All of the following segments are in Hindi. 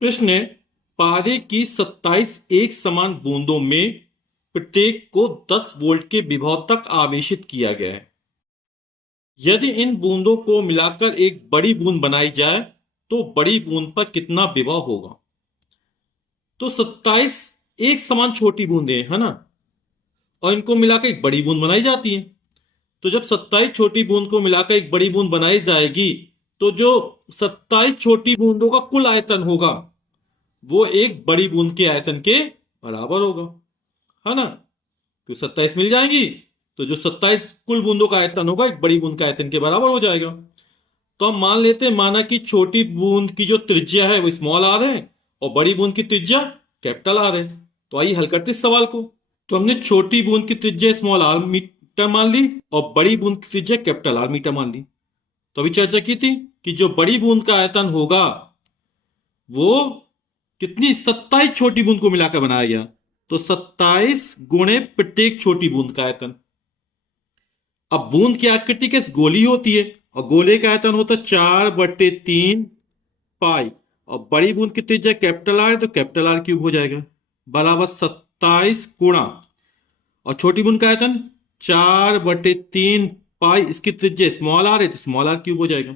प्रश्न है, पारे की 27 एक समान बूंदों में प्रत्येक को 10 वोल्ट के विभव तक आवेशित किया गया है। यदि इन बूंदों को मिलाकर एक बड़ी बूंद बनाई जाए तो बड़ी बूंद पर कितना विभव होगा। तो 27 एक समान छोटी बूंदें है ना, और इनको मिलाकर एक बड़ी बूंद बनाई जाती है। तो जब 27 छोटी बूंद को मिलाकर एक बड़ी बूंद बनाई जाएगी तो जो 27 छोटी बूंदों का कुल आयतन होगा वो एक बड़ी बूंद के आयतन के बराबर होगा, है ना। क्योंकि 27 मिल जाएंगी तो जो 27 कुल बूंदों का आयतन होगा एक बड़ी बूंद के आयतन के बराबर हो जाएगा। तो हम मान लेते हैं, माना कि छोटी बूंद की जो त्रिज्या है वो स्मॉल आर है और बड़ी बूंद की त्रिज्या कैपिटल आर है। तो आइए हल करते इस सवाल को। तो हमने छोटी बूंद की त्रिज्या स्मॉल आर मीटर मान ली और बड़ी बूंद की त्रिज्या कैपिटल आर मीटर मान ली। तो अभी चर्चा की थी कि जो बड़ी बूंद का आयतन होगा वो कितनी 27 छोटी बूंद को मिलाकर बनाया गया। तो 27 गुणे प्रत्येक छोटी बूंद का आयतन। अब बूंद की आकृति कैसे गोली होती है और गोले का आयतन होता है 4/3 पाई, और बड़ी बूंद की त्रिज्या कैपिटल आर है तो कैपिटल आर क्यूब हो जाएगा बराबर 27 गुणा, और छोटी बूंद का आयतन 4/3 पाई, इसकी त्रिज्या स्मॉल आर है तो स्मॉल आर क्यूब हो जाएगा।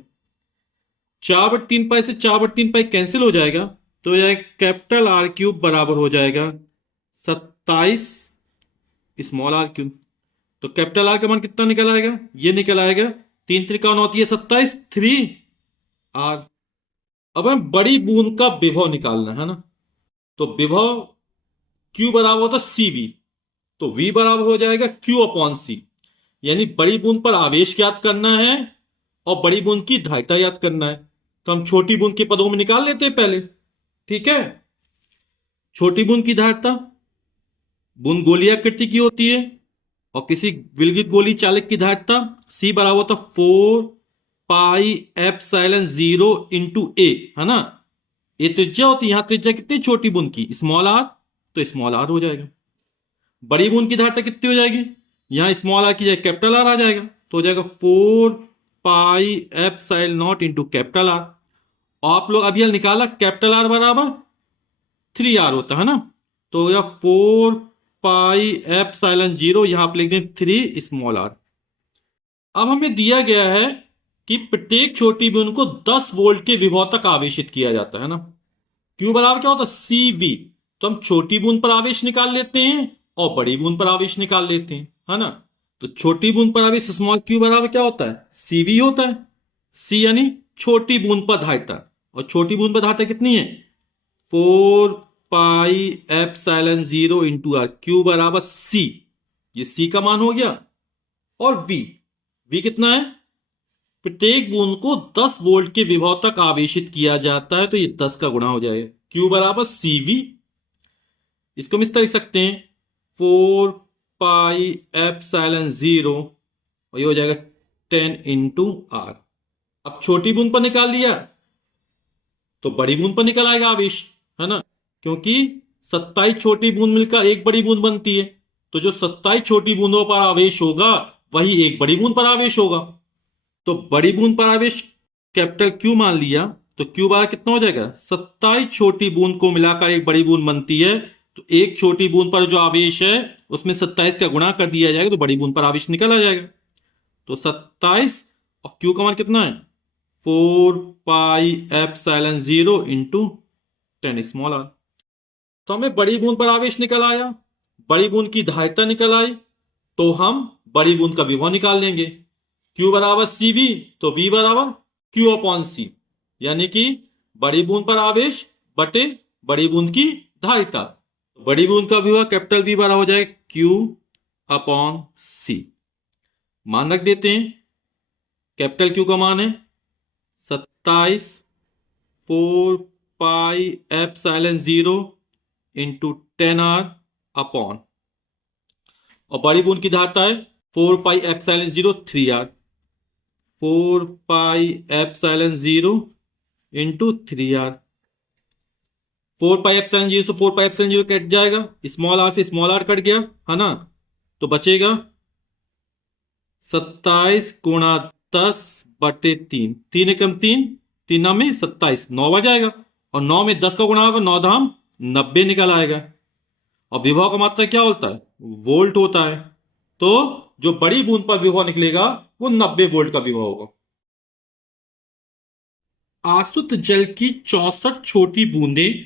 4/3 पाई से 4/3 पाई कैंसिल हो जाएगा तो हो जाएगा कैपिटल आर क्यूब बराबर हो जाएगा 27 स्मॉल आर क्यूब। तो कैपिटल आर का मान कितना निकल आएगा, ये निकल आएगा 3 त्रिका 9 है 27 3 आर। अब हमें बड़ी बूंद का विभव निकालना है ना, तो विभव Q बराबर होता सी वी, तो V बराबर हो जाएगा Q/C। यानी बड़ी बूंद पर आवेश ज्ञात करना है और बड़ी बूंद की धारिता याद करना है। तो हम छोटी बूंद के पदों में निकाल लेते हैं पहले, ठीक है। छोटी बूंद की धारिता, बूंद गोलीय आकृति की होती है और किसी विलगित गोली चालक की धारिता C बराबर होता 4πε0 इंटू ए, है ना। ये त्रिज्या होती है, यहां त्रिज्या कितनी छोटी बूंद की स्मॉल आर, तो स्मॉल आर हो जाएगा। बड़ी बूंद की धारिता कितनी हो जाएगी, यहां स्मॉल आर की जगह कैपिटल आर आ जाएगा तो हो जाएगा 4πε0 इंटू कैपिटल आर। आप लोग अभी निकाला कैपिटल आर बराबर 3 आर होता है ना, तो यह 4πε0, यहां आप लिख दें 3 स्मॉल आर। अब हमें दिया गया है कि प्रत्येक छोटी बूंद को 10 वोल्ट के विभव तक आवेशित किया जाता है ना। क्यू बराबर क्या होता है सी वी, तो हम छोटी बूंद पर आवेश निकाल लेते हैं और बड़ी बूंद पर आवेश निकाल लेते हैं, है ना। तो छोटी बूंद पर आवेश स्मॉल क्यू बराबर क्या होता है सीवी होता है। सी यानी छोटी बूंद पर धारिता, और छोटी बूंद पर धारिता कितनी है 4πε0 इंटू आर, क्यू बराबर सी, ये सी का मान हो गया। और वी कितना है, प्रत्येक बूंद को 10 वोल्ट के विभव तक आवेशित किया जाता है तो ये 10 का गुणा हो जाएगा, क्यू बराबर सीवी। इसको हम इस तरह लिख सकते हैं 4πε0 और ये हो जाएगा 10 इंटू आर। अब छोटी बूंद पर निकाल लिया तो बड़ी बूंद पर निकल आएगा आवेश, है ना, क्योंकि 27 छोटी बूंद मिलकर एक बड़ी बूंद बनती है। तो जो 27 छोटी बूंदों पर आवेश होगा वही एक बड़ी बूंद पर आवेश होगा। तो बड़ी बूंद पर आवेश कैपिटल क्यू मान लिया तो क्यू बार कितना हो जाएगा 27 छोटी बूंद को मिलाकर एक बड़ी बूंद बनती है, तो एक छोटी बूंद पर जो आवेश है उसमें 27 का गुणा कर दिया जाएगा तो बड़ी बूंद पर आवेश निकल आ जाएगा। तो 27 और क्यू का मान कितना है 4πε0 इंटू 10 स्मॉल आर। तो हमें बड़ी बूंद पर आवेश निकल आया, बड़ी बूंद की धारिता निकल आई, तो हम बड़ी बूंद का विभव निकाल लेंगे। Q बराबर सी वी, तो V बराबर Q/C, यानी कि बड़ी बूंद पर आवेश बटे बड़ी बूंद की धारिता। बड़ी बूंद का विभव कैपिटल V बराबर हो जाएगा Q/C। मान रख देते हैं, कैपिटल Q का मान है 27 4πε0 इंटू 10R अपॉन, और बड़ी बूंद की धारिता है 4πε0 3R, 4πε0 इंटू 3R। 4πε0 से 4πε0 कट जाएगा, स्मॉल आर से स्मॉल आर कट गया, है ना। तो बचेगा 27 गुणा 10/3, 3 एकम 3, 3 में 27, 9 आ जाएगा। और 9 में 10 का गुणा होगा, 9 धाम 90 निकल आएगा। और विभव का मात्रक क्या होता है? वोल्ट होता है। तो जो बड़ी बूंद पर विभव निकलेगा वो 90 वोल्ट का विभव होगा। आसुत जल की 64 छोटी बूंदें,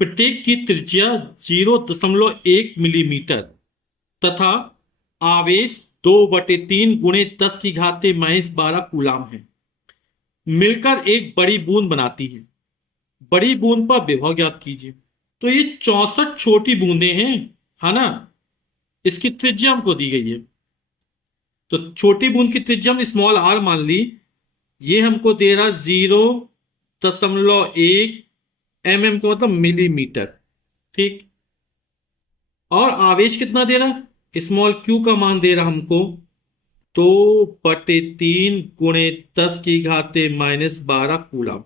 प्रत्येक की त्रिज्या 0.1 मिलीमीटर तथा आवेश 2/3 गुणे 10 की घाते -12 कूलाम है, मिलकर एक बड़ी बूंद बनाती है। बड़ी बूंद पर विभव ज्ञात कीजिए। तो ये 64 छोटी बूंदें हैं, है ना। इसकी त्रिज्या हमको दी गई है। तो छोटी बूंद की त्रिज्या हम स्मॉल आर मान ली। ये हमको दे रहा 0.1 mm का मतलब मिलीमीटर। ठीक। और आवेश कितना दे रहा? स्मॉल क्यू का मान दे रहा हमको 2/3 गुणे 10 की घाते -12 कूलम।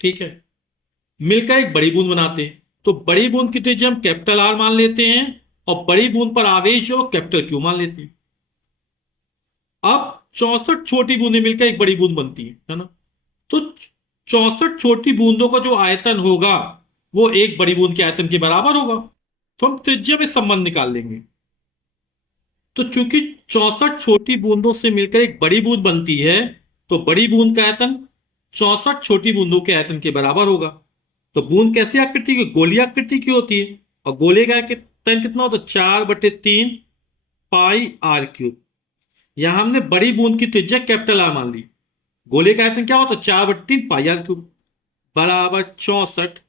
ठीक है। मिलकर एक बड़ी बूंद बनाते हैं। तो बड़ी बूंद की त्रिज्या हम कैपिटल आर मान लेते हैं और बड़ी बूंद पर आवेश जो कैपिटल क्यू मान लेते हैं। अब 64 छोटी बूंदें मिलकर एक बड़ी बूंद बनती है ना। तो 64 छोटी बूंदों का जो आयतन होगा वो एक बड़ी बूंद के आयतन के बराबर होगा। तो हम त्रिज्या में संबंध निकाल लेंगे। तो चूंकि 64 छोटी बूंदों से मिलकर एक बड़ी बूंद बनती है, तो बड़ी बूंद का आयतन 64 छोटी बूंदों के आयतन के बराबर होगा। तो बूंद कैसी आकृति की? गोलीय आकृति की होती है। और गोले का आयतन कितना होता है? 4/3 पाई आर क्यूब। यहां हमने बड़ी बूंद की त्रिज्या कैपिटल आर मान ली। गोले का आयतन क्या होता है? 4/3 पाई आर क्यूब बराबर 64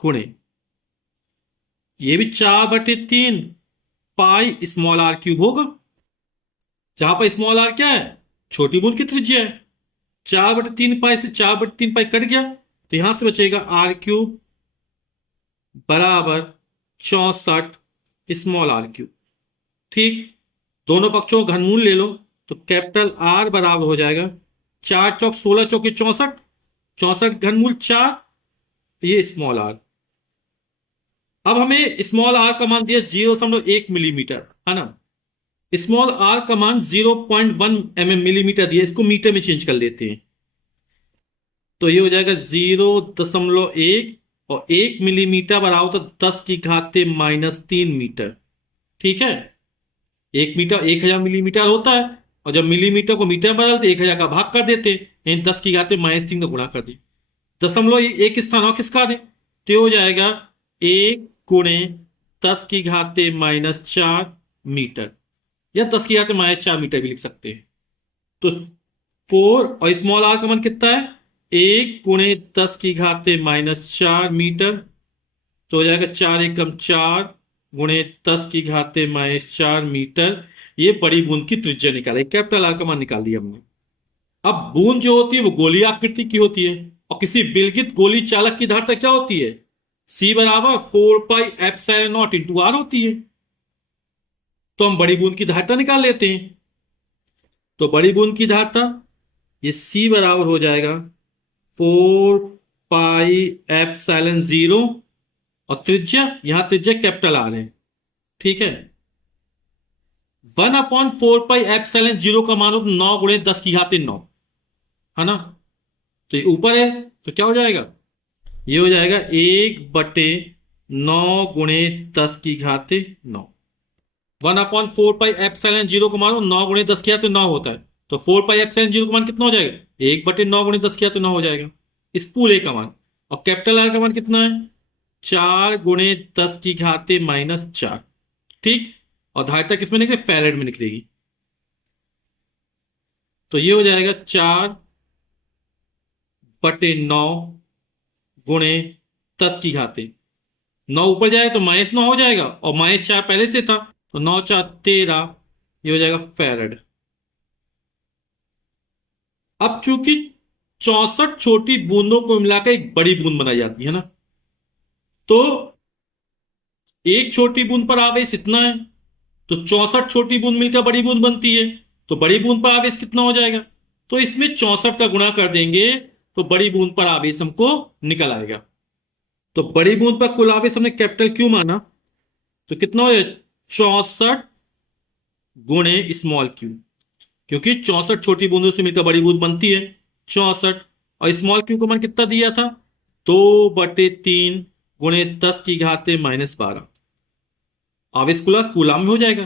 गुणे, ये भी 4/3 पाई स्मॉल आर क्यूब होगा। जहां पर स्मॉल आर क्या है? छोटी बूंद की त्रिज्या है। 4/3 पाई से 4/3 पाई कट गया, तो यहां से बचेगा आर क्यूब बराबर 64 स्मॉल आर क्यूब। ठीक। दोनों पक्षों का घनमूल ले लो, तो कैपिटल आर बराबर हो जाएगा 4 चौक 16 चौके 64, 64 घनमूल 4, ये स्मॉल आर। अब हमें स्मॉल आर का मान दिया 0.1 मिलीमीटर, है ना। स्मॉल आर का मान 0.1 मिलीमीटर दिया, इसको मीटर में चेंज कर लेते हैं। तो ये हो जाएगा 0.1 और 1 मिलीमीटर बराबर तो 10 की घाते -3 मीटर। ठीक है। 1 मीटर 1000 मिलीमीटर होता है, और जब मिलीमीटर को मीटर में बदलते 1000 का भाग कर देते, यानी 10 की घाते -3 का गुणा कर दी। दशमलव एक स्थान और किसका दें, तो ये हो जाएगा 1 गुणे 10 की घाते -4 मीटर, या 10 की घाते -4 मीटर भी लिख सकते हैं। तो 4 और स्मॉल आर का मान कितना है? 1 गुणे 10 की घाते -4 मीटर। तो हो जाएगा 4 एकम 4 गुणे 10 की घाते -4 मीटर। ये बड़ी बूंद की त्रिज्या निकाली, कैपिटल आर का मान निकाल दिया हमने। अब बूंद जो होती है वो गोलीय आकृति की होती है, और किसी विलगित गोली चालक की धारिता क्या होती है? C बराबर 4πε0 इंटू आर होती है। तो हम बड़ी बूंद की धारिता निकाल लेते हैं। तो बड़ी बूंद की धारिता ये C बराबर हो जाएगा 4πε0, और त्रिज्या, यहां त्रिज्या कैपिटल आर है। ठीक है। 1/4πε0 का मान हो 9 गुणे 10 की घाते 9, है ना। तो ये ऊपर है, तो क्या हो जाएगा? ये हो जाएगा 1/9 गुणे 10 की घाते 9। 1/4πε0 का मान 9 गुणे 10 की घाते 9 होता है। तो 4πε0 का मान कितना हो जाएगा? 1/9 गुणे 10 की घाते 9 हो जाएगा, इस पूरे का मान। और कैपिटल आर का मान कितना है? 4 गुणे 10 की घाते -4। ठीक। और धारिता किसमें निकलेगी? फैरेड में निकलेगी। तो ये हो जाएगा 4/9 गुणे 10 की घाते 9, ऊपर जाए तो -9 हो जाएगा, और -4 पहले से था, तो 9 4 13, ये हो जाएगा फैरेड। अब चूंकि 64 छोटी बूंदों को मिलाकर एक बड़ी बूंद बनाई जाती है ना, तो एक छोटी बूंद पर आवेश इतना है, तो 64 छोटी बूंद मिलकर बड़ी बूंद बनती है। तो बड़ी बूंद पर आवेश कितना हो जाएगा? तो इसमें 64 का गुणा कर देंगे, तो बड़ी बूंद पर आवेश हमको निकल आएगा। तो बड़ी बूंद पर कुल आवेश हमने कैपिटल क्यू माना, तो कितना हो जाएगा? 64 गुणे स्मॉल क्यू, क्योंकि 64 छोटी बूंदों से मिलकर बड़ी बूंद बनती है 64, और स्मॉल क्यू का मान कितना दिया था, 2/3 गुणे 10⁻⁻12। आवेश कूलाम में हो जाएगा।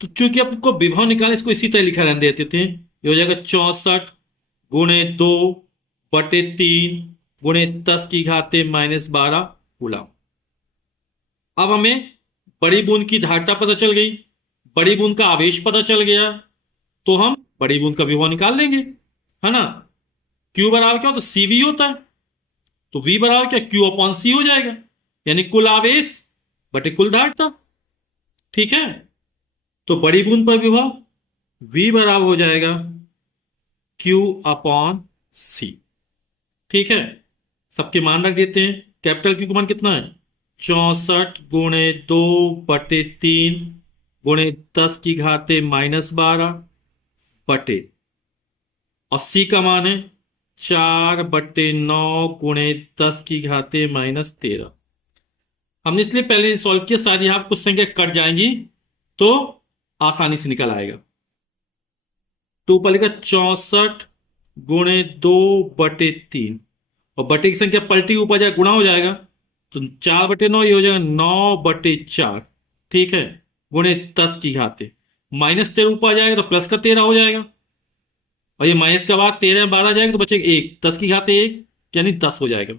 तो चूंकि आपको विभव निकालना, इसको इसी तरह लिखा रहने देते थे, ये हो जाएगा 64 गुणे 2/3 गुणे 10⁻⁻12 कूलाम। अब हमें बड़ी बूंद की धारिता पता चल गई, बड़ी बूंद का आवेश पता चल गया, तो हम बड़ी बूंद का विभव निकाल लेंगे, है ना। क्यू बराबर क्या होता है, सीवी होता है, तो वी बराबर क्या, क्यू अपॉन सी हो जाएगा, यानी कुल आवेश बटे कुल धारिता। ठीक है, तो बड़ी बूंद पर विभव वी बराबर हो जाएगा क्यू अपॉन सी। ठीक है, सबके मान रख देते हैं। कैपिटल क्यू का मान कितना है, 64 गुणे 2/3 गुणे 10⁻⁻12 बटे, 80 का मान है 4/9 गुणे 10⁻⁻13। हमने इसलिए पहले सॉल्व किया, सारी यहाँ कुछ संख्या कट जाएंगी तो आसानी से निकल आएगा। तो ऊपर लिखा 64 गुणे 2/3, और बटे की संख्या पलटी ऊपर जाए गुणा हो जाएगा, तो 4/9 ये हो जाएगा 9/4। ठीक है, गुणे 10⁻⁻13 ऊपर आ जाएगा तो प्लस का 13 हो जाएगा, और ये माइनस के बाद 13 में 12 जाएगा तो बचेगा 1, 10⁻1 यानी 10 हो जाएगा।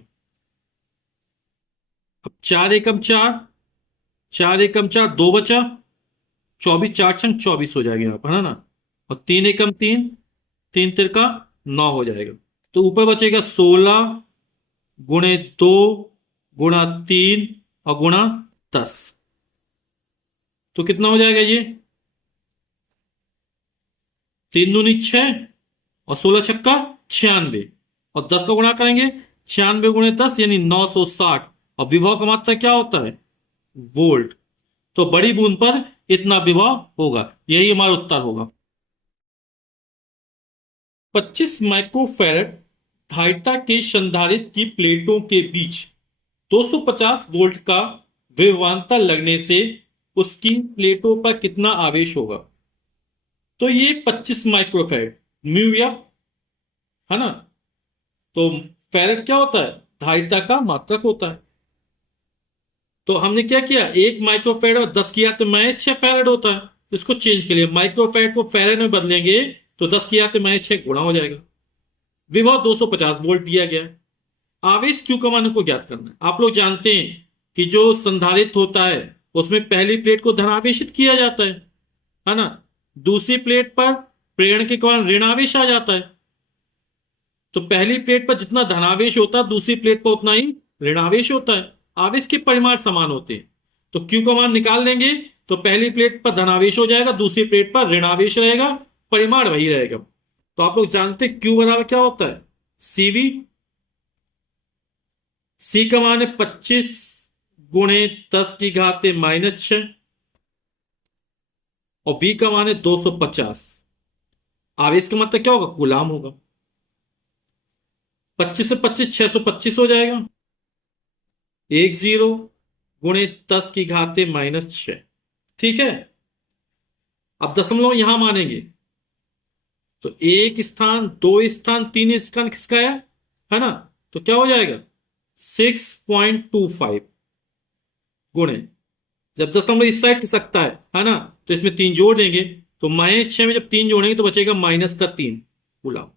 अब 4 एकम 4, 4 एकम 4, 2 बचा, 24, 4×6 = 24 हो जाएगा यहाँ पर, है ना। और 3 एकम 3, 3 तिरका 9 हो जाएगा। तो ऊपर बचेगा 16 गुणे 2 गुणा 3 और गुणा 10। तो कितना हो जाएगा ये, 3 दूनी 6 और 16 छक्का 96, और 10 का गुणा करेंगे, 96 गुणे 10 यानी 960। और विभव का मात्रा क्या होता है, वोल्ट। तो बड़ी बूंद पर इतना विभव होगा, यही हमारा उत्तर होगा। 25 माइक्रोफैरड धारिता के संधारित्र की प्लेटों के बीच 250 वोल्ट का विभवांतर लगने से उसकी प्लेटों पर कितना आवेश होगा। तो ये 25 माइक्रोफैरड म्यू एफ, है ना। तो फैरड क्या होता है, धारिता का मात्रक होता है। तो हमने क्या किया, 1 माइक्रोफैरड और 10⁻⁻6 फैरड होता है, तो इसको चेंज के लिए माइक्रोफैरड को फैरड में बदलेंगे तो 10⁻⁻6 गुणा हो जाएगा। विभव 250 वोल्ट दिया गया है। आवेश क्यू का मान को ज्ञात करना है। आप लोग जानते हैं कि जो संधारित्र होता है उसमें पहली प्लेट को धनावेशित किया जाता है ना। दूसरी प्लेट पर प्रेरण के कारण ऋणावेश आ जाता है। तो पहली प्लेट पर जितना धनावेश होता है दूसरी प्लेट पर उतना ही ऋणावेश होता है। आवेश के परिमाण समान होते हैं, तो क्यू का मान निकाल लेंगे तो पहली प्लेट पर धनावेश हो जाएगा, दूसरी प्लेट पर ऋणावेश रहेगा, परिमाण वही रहेगा। तो आप लोग जानते हैं क्यू बराबर क्या होता है, सीवी। सी का मान है 25 गुणे 10⁻⁻6 और बी का मान है 250। आवेश का मतलब क्या होगा, कूलाम होगा। 25 से 25 625 हो जाएगा। 10 गुणे 10⁻⁻6। ठीक है, अब दशमलव यहां मानेंगे तो एक स्थान, 2 स्थान, 3 स्थान किसका है ना। तो क्या हो जाएगा 6.25 गुणे, जब दशमलव इस साइड खिसकता है ना, तो इसमें 3 जोड़ देंगे, तो -6 में जब 3 जोड़ेंगे तो बचेगा -3 कूलाम।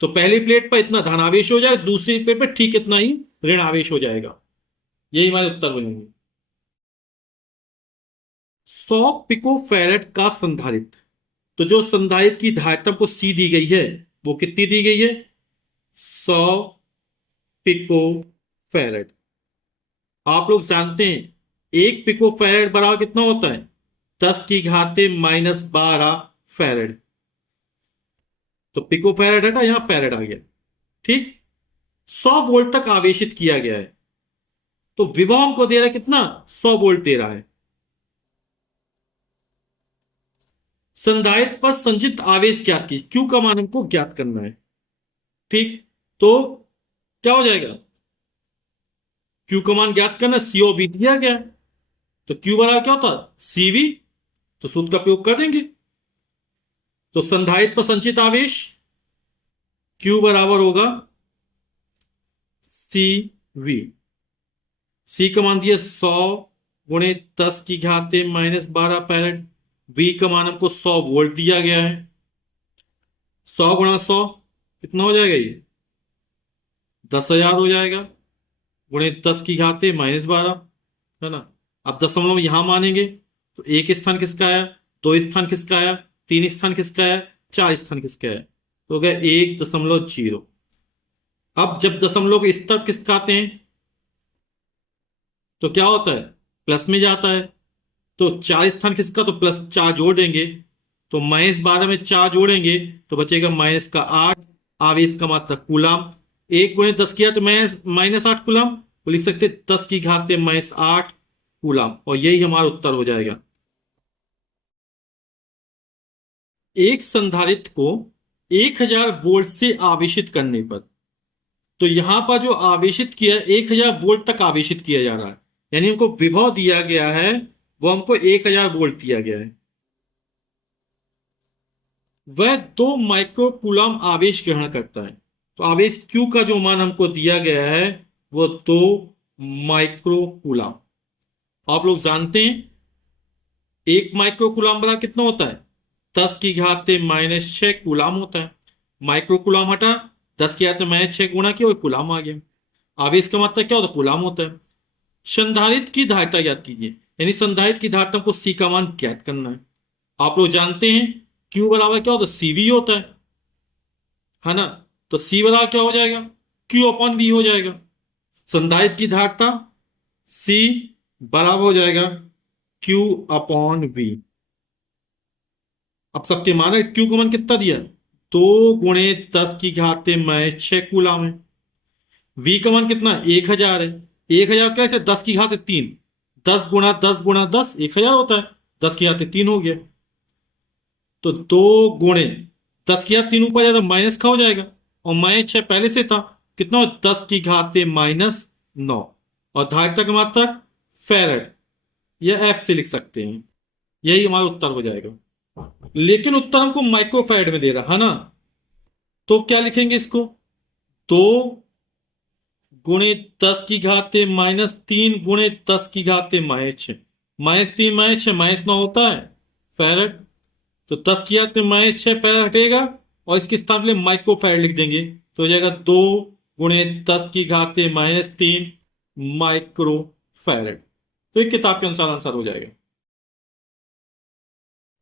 तो पहली प्लेट पर इतना धनावेश हो जाएगा, दूसरी प्लेट पर ठीक इतना ही ऋणावेश हो जाएगा। यही हमारे उत्तर बनेंगे। 100 पिकोफैरेड का संधारित्र, तो जो संधारित्र की धारिता को सी दी गई है वो कितनी दी गई है, 100 पिकोफैरेड। आप लोग जानते हैं 1 पिकोफैरेड बराबर कितना होता है, 10⁻⁻12 फैरेड। तो पिकोफैरेड है ना, यहां फैरेड आ गया। ठीक, 100 वोल्ट तक आवेशित किया गया है, तो विभव हमको दे रहा है कितना, 100 वोल्ट दे रहा है। संधारित्र पर संचित आवेश ज्ञात की, क्यू का मान हमको ज्ञात करना है। ठीक, तो क्या हो जाएगा, क्यू का मान ज्ञात करना, सीओ वी दिया गया है, तो क्यू बराबर क्या होता है, सीवी। तो सूत्र का प्रयोग कर देंगे। तो संधारित्र पर संचित आवेश Q बराबर होगा सी वी। सी का मान दिया 100 गुणे 10⁻⁻12 फैरेड। वी का मान हमको 100 वोल्ट दिया गया है। 100 गुणा 100 कितना हो जाएगा ये? 10,000 हो जाएगा, गुणे 10⁻⁻12, है ना। अब दशमलव यहां मानेंगे तो एक स्थान किसका आया, दो स्थान किसका आया, तीन स्थान किसका आया, चार स्थान किसका आया, तो हो गया 1.0। अब जब दशमलव के स्तर किसका आते हैं तो क्या होता है, प्लस में जाता है। तो चार स्थान किसका, तो प्लस 4 जोड़ देंगे, तो -12 में 4 जोड़ेंगे तो बचेगा -8। आवेश का मात्रा कूलाम। 1 गुणे 10 किया तो -8 कूलाम, तो लिख सकते 10⁻⁻8 कूलाम, और यही हमारा उत्तर हो जाएगा। एक संधारित्र को 1000 वोल्ट से आवेशित करने पर, तो यहां पर जो आवेशित किया 1000 वोल्ट तक आवेशित किया जा रहा है, यानी हमको विभव दिया गया है वो हमको 1000 वोल्ट दिया गया है। वह 2 माइक्रो कूलाम आवेश ग्रहण करता है। तो आवेश Q का जो मान हमको दिया गया है वो 2 माइक्रो कूलाम। आप लोग जानते हैं 1 माइक्रो कूलाम बराबर कितना होता है, 10⁻⁻6 कूलाम होता है। माइक्रो कूलाम हटा, 10⁻⁻6 गुणा किया और कूलाम आ गया। आवेश का मात्रा क्या होता है, कूलाम होता है। संधारित्र की धारिता ज्ञात कीजिए, यानी संधारित्र की धारिता को सी का मान ज्ञात करना है। आप लोग जानते हैं क्यू बराबर क्या होता है, सीवी होता है ना। तो सी बराबर क्या हो जाएगा, क्यू अपॉन वी हो जाएगा। संधारित्र की धारिता सी बराबर हो जाएगा क्यू अपॉन वी। अब सबके मान है, क्यू का मान कितना दिया, 2 गुणे 10⁻⁻6 कूलाम है। वी का मान कितना, 1000 है। 1000 कैसे, 10⁻3, 10 गुणा 10 गुणा 10 1000 होता है, 10⁻3 हो गया। तो 2 गुणे 10⁻3 ऊपर जाएगा माइनस का हो जाएगा, और -6 पहले से था, कितना हो, 10⁻⁻9। और धारिता की मात्रा फैरेड, या एफ से लिख सकते हैं। यही हमारा उत्तर हो जाएगा। लेकिन उत्तर हमको माइक्रो फैरेड में दे रहा है ना, तो क्या लिखेंगे इसको, 2 गुणे 10⁻³ गुणे 10⁻⁻6, -3 -6 -9 होता है फैरेड। तो 10⁻⁻6 फैरेड हटेगा और इसके स्थान पे माइक्रो फैरेड लिख देंगे, तो हो जाएगा 2 गुणे 10⁻³ माइक्रो फैरेड। तो एक किताब के अनुसार आंसर हो जाएगा।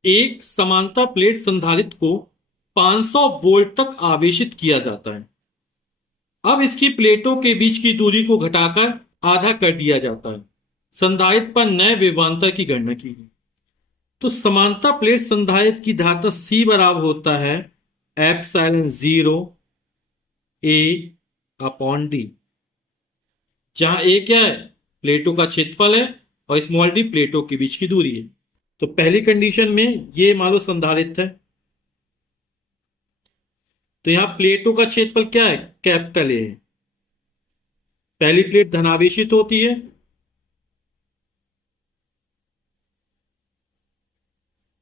एक समांतर प्लेट संधारित्र को 500 वोल्ट तक आवेशित किया जाता है। अब इसकी प्लेटों के बीच की दूरी को घटाकर आधा कर दिया जाता है। संधारित्र पर नए विभवांतर की गणना की गई। तो समांतर प्लेट संधारित्र की धारिता C बराबर होता है ε0 A अपॉन डी, जहां A क्या है, प्लेटों का क्षेत्रफल है, और स्मॉल डी प्लेटों के बीच की दूरी है। तो पहली कंडीशन में ये मान लो संधारित्र है, तो यहां प्लेटों का क्षेत्रफल क्या है, कैपिटल ए है। पहली प्लेट धनावेशित होती है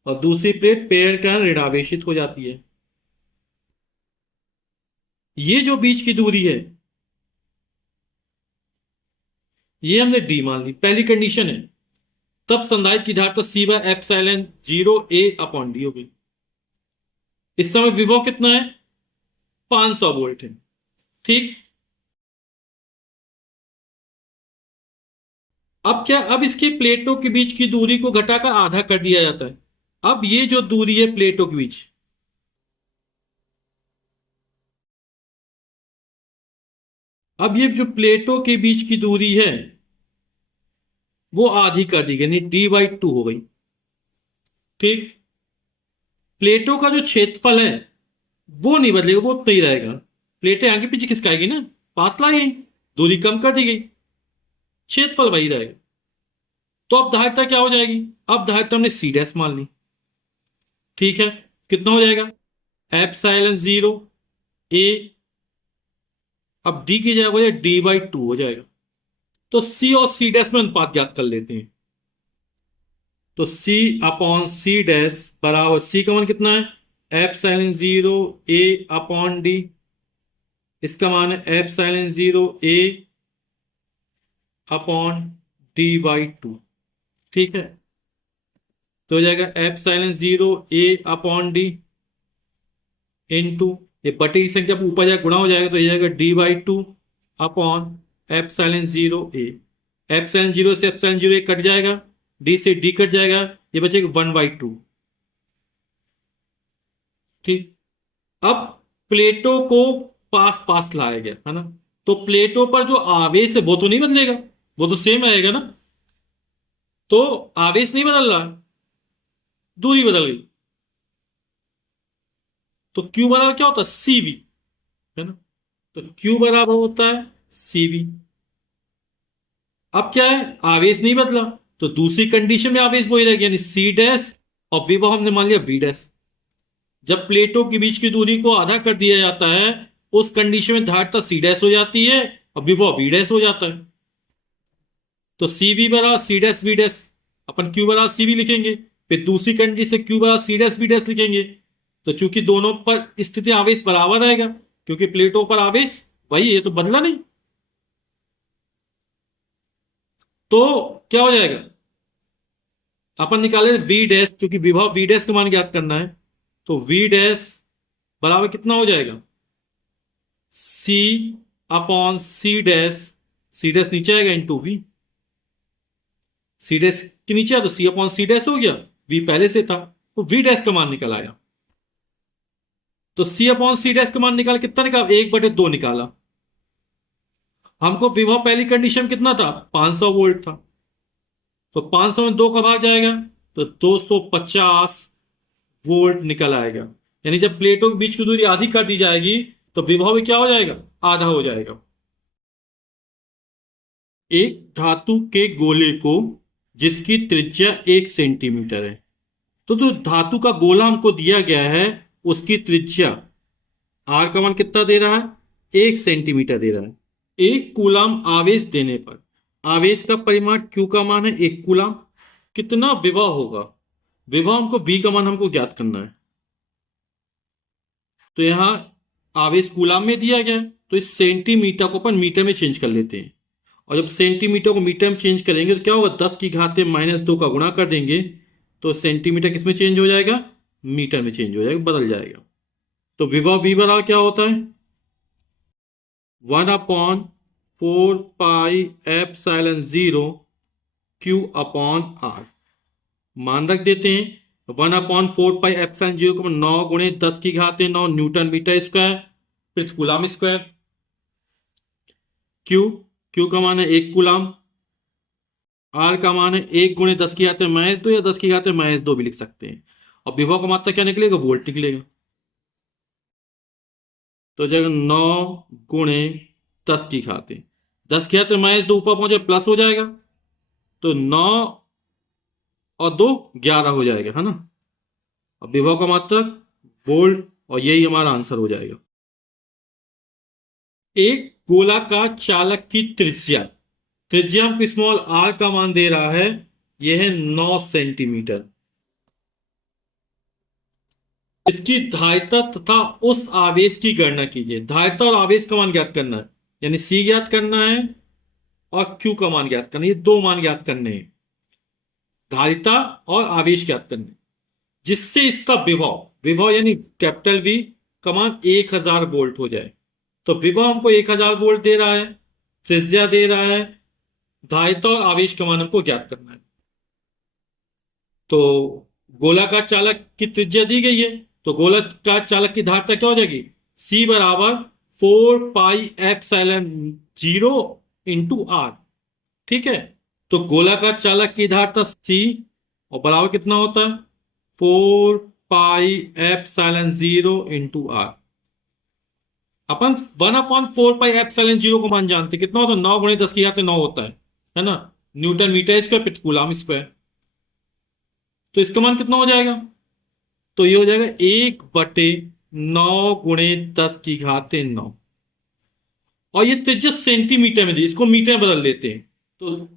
और दूसरी प्लेट पेयर के कारण ऋणावेशित हो जाती है। ये जो बीच की दूरी है ये हमने डी मान ली, पहली कंडीशन है। तब संधारित्र की धारिता C/ε0 A अपॉन डी हो गई। इस समय विभव कितना है, 500 वोल्ट है। ठीक, अब क्या, अब इसकी प्लेटों के बीच की दूरी को घटाकर आधा कर दिया जाता है। अब ये जो दूरी है प्लेटों के बीच, अब ये जो प्लेटों के बीच की दूरी है वो आधी कर दी गई, यानी D/2 हो गई। ठीक, प्लेटों का जो क्षेत्रफल है वो नहीं बदलेगा, वो उतना ही रहेगा। प्लेटें आगे पीछे खिसकाएगी ना, पास लाई गई, दूरी कम कर दी गई, क्षेत्रफल वही रहेगा। तो अब धारिता क्या हो जाएगी, अब धारिता हमने C डैश मान ली। ठीक है, कितना हो जाएगा, ε0 A, अब D की जगह हो जाए D/2 हो जाएगा। तो C और C डैश में अनुपात ज्ञात कर लेते हैं। तो C अपॉन C डैश बराबर, C का मान कितना है, ε0 A अपॉन डी, इसका मान है एप्सिलॉन 0 ए अपॉन d/2। ठीक है, तो हो जाएगा एप्सिलॉन 0 ए अपॉन डी इंटू ये बटे की संख्या ऊपर जाए गुणा हो जाएगा, तो ये जाएगा d/2 अपॉन एप्सिलॉन 0 ए। एप्सिलॉन 0 से एप्सिलॉन 0 कट जाएगा, डी से डी कट जाएगा, ये बचेगा 1/2। ठीक, अब प्लेटों को पास पास लाया गया है ना, तो प्लेटों पर जो आवेश है वो तो नहीं बदलेगा, वो तो सेम रहेगा ना। तो आवेश नहीं बदल रहा, दूरी बदल गई। तो Q बराबर क्या होता है, CV, है ना। तो Q बराबर होता है CV। अब क्या है, आवेश नहीं बदला, तो दूसरी कंडीशन में आवेश वही रहेगा, यानी C डैश और विभव हमने मान लिया V डैश। जब प्लेटों के बीच की दूरी को आधा कर दिया जाता है, उस कंडीशन में धारिता C डैश हो जाती है और विभव V डैश हो जाता है। तो CV बराबर C डैश V डैश, अपन Q बराबर CV लिखेंगे, फिर दूसरी कंडीशन से Q बराबर C डैश V डैश लिखेंगे। तो चूंकि दोनों पर स्थिति आवेश बराबर रहेगा, क्योंकि प्लेटों पर आवेश वही है, तो बदला नहीं। तो क्या हो जाएगा, अपन निकाले V डैश, क्योंकि विभव V डैश का मान ज्ञात करना है, तो V डैश बराबर कितना हो जाएगा, C upon C dash, C dash नीचे आएगा इंटू V। C डैश के नीचे आ तो C अपॉन C डैश हो गया, V पहले से था, तो V डैश का मान निकल आया। तो C अपॉन C डैश का मान निकाल, कितना निकाला, 1/2 निकाला। हमको विभव पहली कंडीशन कितना था, 500 वोल्ट था, तो 500 में 2 का भाग जाएगा, तो 250 वोल्ट निकल आएगा। यानी जब प्लेटों के बीच की दूरी आधी कर दी जाएगी, तो विभव भी क्या हो जाएगा, आधा हो जाएगा। एक धातु के गोले को जिसकी त्रिज्या 1 सेंटीमीटर है, तो जो धातु का गोला हमको दिया गया है, उसकी त्रिज्या आर का मान कितना दे रहा है, 1 सेंटीमीटर दे रहा है। एक कूलाम आवेश देने पर आवेश का परिमाण Q का मान है 1 कूलाम, कितना विभव होगा, विभव हमको V का मान हमको ज्ञात करना है। तो यहां आवेश कूलाम में दिया गया है, तो इस सेंटीमीटर को अपन मीटर में चेंज कर लेते हैं, और जब सेंटीमीटर को मीटर में चेंज करेंगे तो क्या होगा, 10⁻⁻2 का गुणा कर देंगे, तो सेंटीमीटर किस में चेंज हो जाएगा, मीटर में चेंज हो जाएगा, बदल जाएगा। तो विभव V बराबर क्या होता है, 1/4πε0 Q अपॉन R। मान रख देते हैं, 1/4πε0 को 9 गुणे 10⁻9 न्यूटन मीटर स्क्वायर प्रति कूलाम स्क्वायर। Q का मान है 1 कूलाम, R का मान है 1 गुणे 10⁻2 या 10⁻2 भी लिख सकते हैं, और विभव का मात्रा क्या निकलेगा, वोल्ट निकलेगा। तो जगह 9 गुणे 10⁻2 ऊपर पहुंचे प्लस हो जाएगा, तो 9 और 2 11 हो जाएगा, है ना। अब विभव का मात्रक वोल्ट, और यही हमारा आंसर हो जाएगा। एक गोलाकार चालक की त्रिज्या, त्रिज्या हमको स्मॉल r का मान दे रहा है, यह है 9 सेंटीमीटर। इसकी धारिता तथा उस आवेश की गणना कीजिए। धारिता और आवेश का मान ज्ञात करना है, यानी C ज्ञात करना है और Q का मान ज्ञात करना है, ये दो मान ज्ञात करने हैं, धारिता और आवेश ज्ञात करने, जिससे इसका विभव, विभव यानी कैपिटल V का मान 1000 वोल्ट हो जाए। तो विभव हमको 1000 वोल्ट दे रहा है, त्रिज्या दे रहा है, धारिता और आवेश का मान हमको ज्ञात करना है। तो गोलाकार चालक की त्रिज्या दी गई है, तो गोलाकार चालक की धारिता क्या हो जाएगी, C बराबर 4πε0 इंटू R। ठीक है, तो गोलाकार चालक की धारिता C और बराबर कितना होता है, 4πε0 इंटू R। अपन 1/4πε0 को मान जानते, कितना होता है, 9 गुणे 10⁻9 होता है ना, न्यूटन मीटर स्क्वायर प्रति कूलाम स्क्वायर। तो इसका मान कितना हो जाएगा, तो ये हो जाएगा 1/9 गुणे 10⁻9, और ये त्रिज्या सेंटीमीटर में दी, इसको मीटर में बदल देते हैं। तो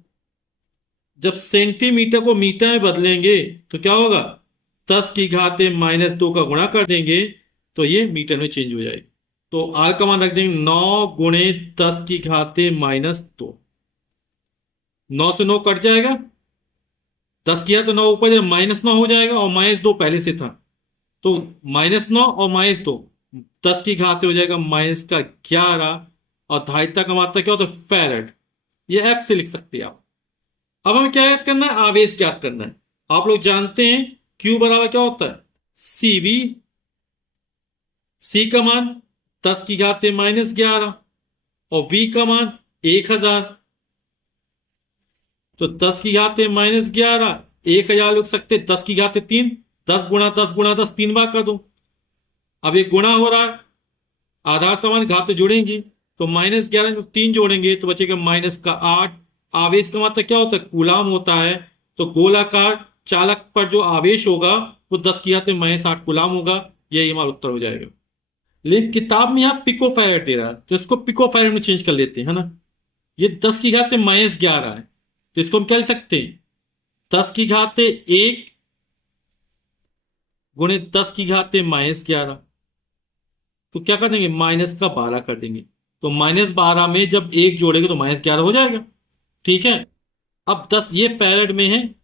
जब सेंटीमीटर को मीटर में बदलेंगे तो क्या होगा, 10⁻2 का गुणा कर देंगे, तो ये मीटर में चेंज हो जाएगी। तो आर का मान रख देंगे 9 × 10⁻²। 9 से 9 कट जाएगा, 10 किया तो 9 ऊपर -9 हो जाएगा, और -2 पहले से था, तो -9 और -2, 10 की घात हो जाएगा -11। और धारिता का मात्रा क्या होता है? फैरेड। ये एफ से लिख सकते हैं आप। अब हमें क्या याद करना है? आवेश ज्ञात करना है। आप लोग जानते हैं Q बराबर क्या होता है? CV। C का मान 10⁻11 और V का मान 1000। तो 10⁻11 1000 लिख सकते, 10⁻3, 10 × 10 × 10 3 बार कर दो। अब ये गुणा हो रहा है, आधार समान घातें जुड़ेंगी, तो -11 में 3 जोड़ेंगे तो बचेगा -8। आवेश का मात्रा क्या होता है? कूलाम होता है। तो गोलाकार चालक पर जो आवेश होगा वो 10⁻8 कूलाम होगा। यही हमारा उत्तर हो जाएगा। लेकिन किताब में यहाँ पिको फैरेड दे रहा है, तो इसको पिको फैरेड में चेंज कर लेते हैं, है ना। ये 10⁻11 है, तो इसको हम क्या लिख सकते हैं? 10⁻1 × 10⁻11। तो क्या कर देंगे? -12 कर देंगे। तो -12 में जब 1 जोड़ेंगे तो -11 हो जाएगा। ठीक है। अब 10 ये फैरेड में है,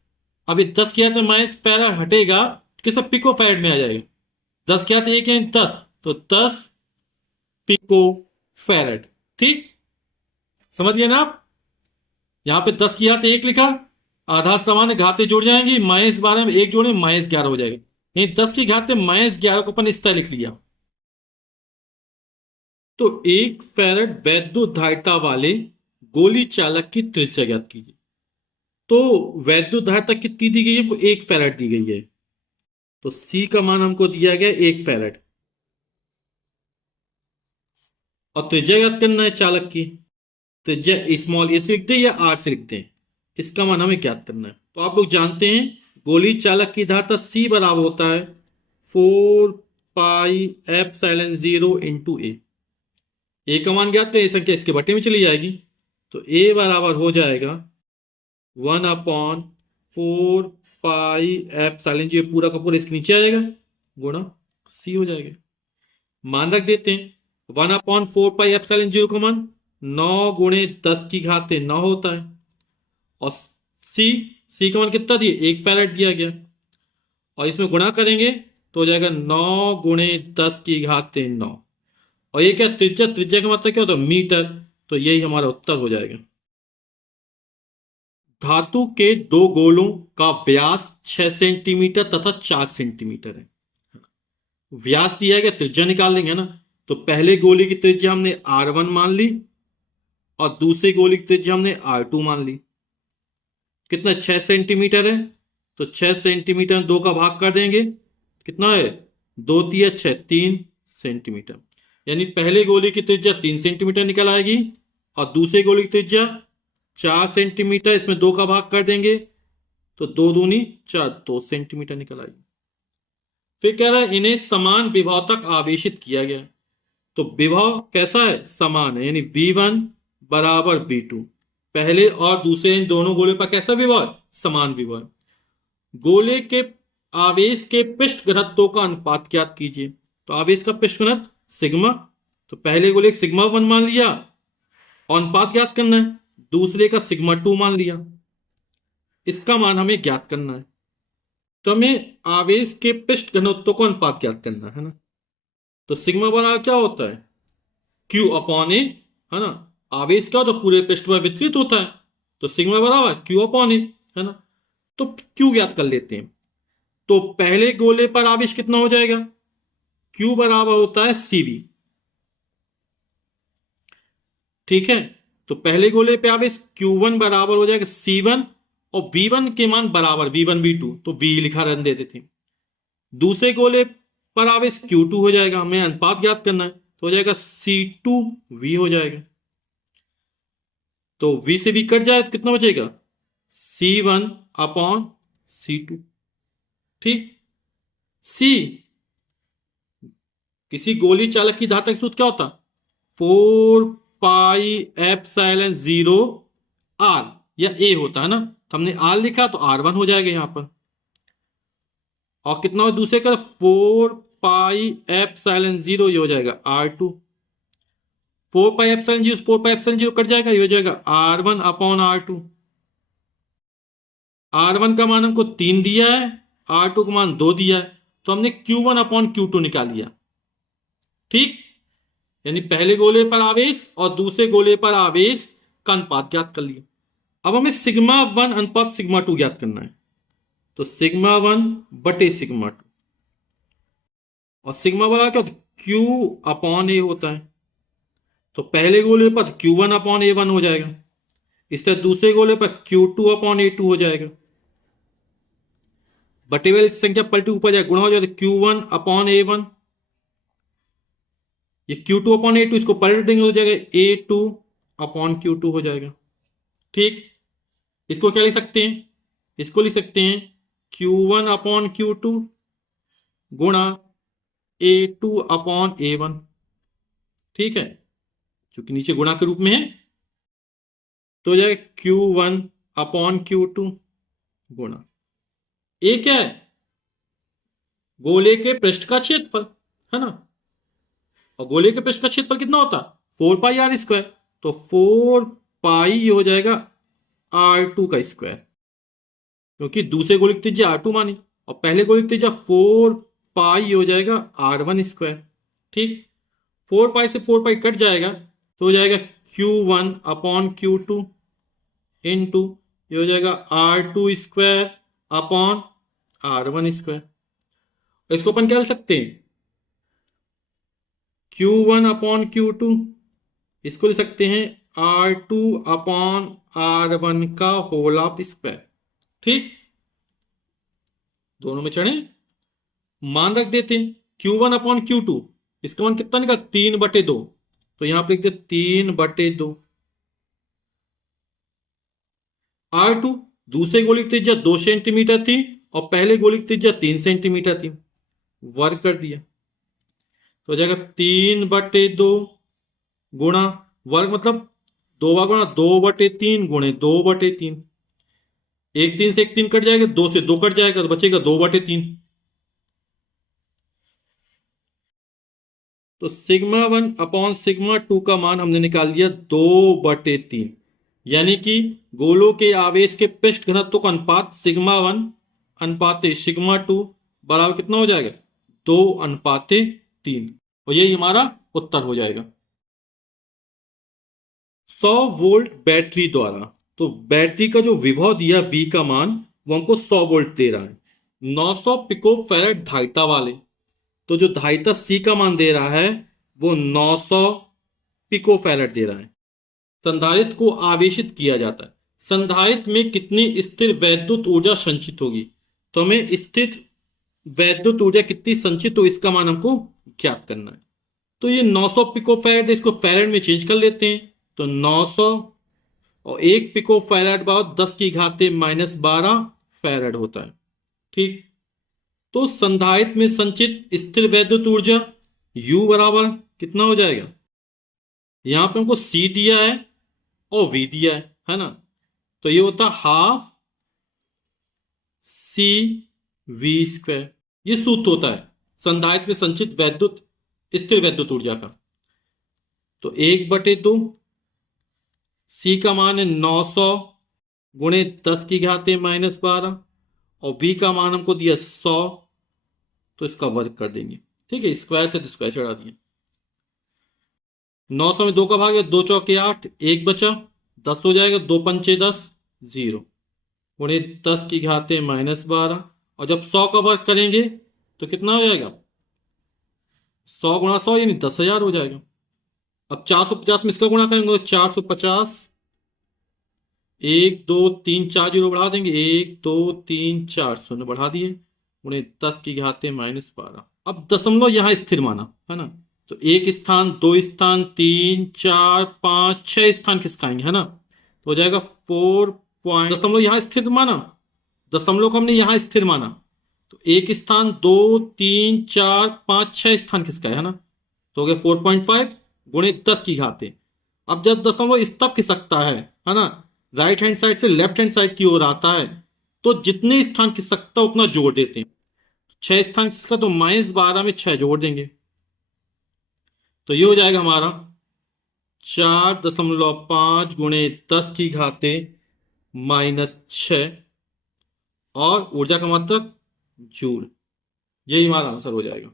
अब ये 10 किया तो -फैरेड हटेगा, किस पिको फैरेड में आ जाएगा। 10 किया तो 1 है 10, तो 10 पिको फैरेड। ठीक, समझ गए ना आप। यहां पे 10 किया तो 1 लिखा, आधार समान घातें जुड़ जाएंगी, -12 में 1 जोड़े -11 हो जाएगा। यानी 10 की घात -11 को अपन इस तरह लिख लिया। तो 1 फैरेड वैद्युत धारिता वाले गोली चालक की त्रिज्या ज्ञात कीजिए। तो वैद्युत धारिता कितनी दी गई है? वो 1 फैरेड दी गई है। तो C का मान हमको दिया गया 1 फैरेड, और त्रिज्या ज्ञात करना है चालक की। त्रिज्या स्मॉल ए से लिखते हैं या आर से लिखते हैं, इसका मान हमें ज्ञात करना है। तो आप लोग जानते हैं गोली चालक की धारिता C बराबर होता है 4πε0 × A। ए का मान ज्ञात है, ये संख्या इसके बटे में चली जाएगी, तो ए बराबर हो जाएगा 1/4πε0, पूरा का पूरा इसके नीचे आ जाएगा, गुणा सी हो जाएगा। मान रख देते हैं 1/4πε0 का मान 9 × 10⁻9 होता है, और सी का मान कितना दिया? 1 फैरेड दिया गया, और इसमें गुणा करेंगे तो हो जाएगा 9 × 10⁻9। और ये क्या? त्रिज्या। त्रिज्या का मतलब क्या होता है? मीटर। तो यही हमारा उत्तर हो जाएगा। धातु के 2 गोलों का व्यास 6 सेंटीमीटर तथा 4 सेंटीमीटर है। व्यास दिया गया, त्रिज्या निकाल लेंगे ना। तो पहले गोले की त्रिज्या हमने R1 मान ली, और दूसरे गोले की त्रिज्या हमने R2 मान ली। कितना? 6 सेंटीमीटर है, तो 6 सेंटीमीटर 2 का भाग कर देंगे, कितना है? 2 × 6 3 सेंटीमीटर। यानी पहले गोले की त्रिज्या 3 सेंटीमीटर निकल आएगी, और दूसरे गोले की त्रिज्या 4 सेंटीमीटर, इसमें 2 का भाग कर देंगे तो 2 दूनी 4, 2 सेंटीमीटर निकल आएगी। फिर कह रहा है इन्हें समान विभव तक आवेशित किया गया। तो विभव कैसा है? समान है, यानी V1 बराबर V2। पहले और दूसरे इन दोनों गोले पर कैसा विभव है? समान विभव। गोले के आवेश के पृष्ठ घनत्व का अनुपात ज्ञात कीजिए। तो आवेश का पृष्ठ घनत्व सिग्मा, तो पहले गोले σ1 मान लिया, और अनुपात ज्ञात करना है, दूसरे का σ2 मान लिया। इसका मान हमें ज्ञात करना है, तो हमें आवेश के पृष्ठ घनत्व को अनुपात ज्ञात करना है ना। तो सिग्मा बराबर क्या होता है? Q/A, है ना। आवेश क्या होता है? पूरे पृष्ठ पर वितरित होता है, तो सिग्मा बराबर Q/A, है ना। तो Q ज्ञात कर लेते हैं। तो पहले गोले पर आवेश कितना हो जाएगा? Q बराबर होता है CV। ठीक है, तो पहले गोले पे आवेश Q1 बराबर हो जाएगा C1, और V1 के मान बराबर V1 V2, तो V लिखा रहने देते थे। दूसरे गोले पर आवेश Q2 हो जाएगा, हमें अनुपात ज्ञात करना है, तो हो जाएगा C2V हो जाएगा। तो V से V कट जाए तो कितना बचेगा? C1/C2। ठीक। C किसी गोली चालक की धारिता का सूत्र क्या होता? 4πε0 R या A होता है ना। तो हमने R लिखा तो R1 हो जाएगा यहां पर, और कितना हो दूसरे का? 4πε0, ये हो जाएगा R2। 4 pi epsilon 0 4 pi epsilon 0 cut जाएगा, ये हो जाएगा R1/R2। R1 का मान हमको 3 दिया है, R2 का मान 2 दिया है, तो हमने Q1/Q2 निकाल लिया। ठीक, यानी पहले गोले पर आवेश और दूसरे गोले पर आवेश का अनुपात ज्ञात कर लिया। अब हमें σ1 अनुपात σ2 ज्ञात करना है। तो σ1 बटे σ2, और सिग्मा बराबर क्या होता है, Q/A होता है। तो पहले गोले पर Q1/A1 हो जाएगा, इस तरह दूसरे गोले पर Q2/A2 हो जाएगा। बटे वाली संख्या पलटी ऊपर जाएगा, गुणा हो जाएगा Q1/A1, ये Q2/A2 इसको पलट देंगे, हो जाएगा A2/Q2 हो जाएगा। ठीक, इसको क्या लिख सकते हैं, इसको लिख सकते हैं Q1/Q2 गुणा A2/A1। ठीक है, क्योंकि नीचे गुणा के रूप में है, तो हो जाएगा Q1/Q2 गुणा ए क्या है, गोले के पृष्ठ का क्षेत्रफल है ना, और गोले के पृष्ठ का क्षेत्रफल कितना होता है 4 पाई r², तो 4 पाई हो जाएगा R2 का स्क्वायर, क्योंकि दूसरे गोले की त्रिज्या R2 मानी और पहले गोले की त्रिज्या 4 पाई हो जाएगा R1²। ठीक, 4 पाई से 4 पाई कट जाएगा, तो हो जाएगा Q1/Q2 इंटू ये हो जाएगा R2²/R1²। इसको अपन क्या लिख सकते हैं, Q1/Q2, इसको लिख सकते हैं R2/R1 का होल ऑफ स्क्वायर। ठीक, दोनों में चढ़े मान रख देते हैं। Q1/Q2 इसका मान कितना निकला 3/2, तो यहां पर लिख दे 3/2। R2 दूसरे गोले की त्रिज्या 2 सेंटीमीटर थी और पहले गोले की त्रिज्या 3 सेंटीमीटर थी, वर्ग कर दिया, तो हो जाएगा 3/2 गुणा वर्ग मतलब 2 गुणा 2/3 गुणे 2/3। 1 3 से 1 3 कट जाएगा, 2 से 2 कट जाएगा, तो बचेगा 2/3। तो σ1/σ2 का मान हमने निकाल लिया 2/3, यानी कि गोलों के आवेश के पृष्ठ घनत्व का अनुपात σ1/σ2 बराबर कितना हो जाएगा 2/3, और यही हमारा उत्तर हो जाएगा। 100 वोल्ट बैटरी द्वारा, तो बैटरी का जो विभव दिया V का मान वो हमको 100 वोल्ट दे रहा है। 900 पिको फैरेड धारिता वाले, तो जो धारिता C का मान दे रहा है वो 900 पिको फैरेड दे रहा है। संधारित्र को आवेशित किया जाता है, संधारित्र में कितनी स्थिर वैद्युत ऊर्जा संचित होगी, तो हमें स्थिर वैद्युत ऊर्जा कितनी संचित हो इसका मान हमको ज्ञात करना है। तो ये 900 पिको फैरेड, इसको फैरेड में चेंज कर लेते हैं, तो 900 और 1 पिको फैरेड बाद 10⁻⁻12 फैरेड होता है। ठीक, तो संधारित्र में संचित स्थिर वैद्युत ऊर्जा U बराबर कितना हो जाएगा, यहां पे हमको C दिया है और V दिया है ना, तो ये होता हाफ CV²। ये सूत्र होता है संधारित्र में संचित वैद्युत स्थिर वैद्युत ऊर्जा का। तो 1/2 C का मान है 900 गुणे 10⁻⁻12 और V का मान हमको दिया 100, तो इसका वर्ग कर देंगे। ठीक है, स्क्वायर थे तो स्क्वायर चढ़ा दिए। 900 में 2 का भाग है, 2 चौके 8, 1 बचा, 10 हो जाएगा, 2 पंचे 10, 0 गुणे 10⁻⁻12, और जब 100 का वर्ग करेंगे तो कितना हो जाएगा 100 गुणा 100 यानी 10,000 हो जाएगा। अब 450 में इसका गुणा करेंगे तो 450, 1 2 3 4 जीरो बढ़ा देंगे, 1 2 3 4 शून्य बढ़ा दिए, गुणे 10⁻⁻12। अब दशमलव यहां स्थिर माना है ना, तो 1 स्थान 2 स्थान 3 4 5 6 स्थान खिसकाएंगे है ना, तो हो जाएगा 4 पॉइंट। दशमलव यहां स्थिर माना, दशमलव को हमने यहां स्थिर माना, तो 1 स्थान 2 3 4 5 6 स्थान खिसकाए है ना, तो हो गया 4.5 गुणे 10⁻। अब जब दशमलव इस तक खिसकता है ना, राइट हैंड साइड से लेफ्ट हैंड साइड की ओर आता है, तो जितने स्थान खिसकता उतना जोड़ देते हैं। 6 स्थान खिसका तो -12 में 6 जोड़ देंगे, तो ये हो जाएगा हमारा 4.5 गुणे 10 की घाते -6 और ऊर्जा का मात्रक जूल। यही हमारा आंसर हो जाएगा।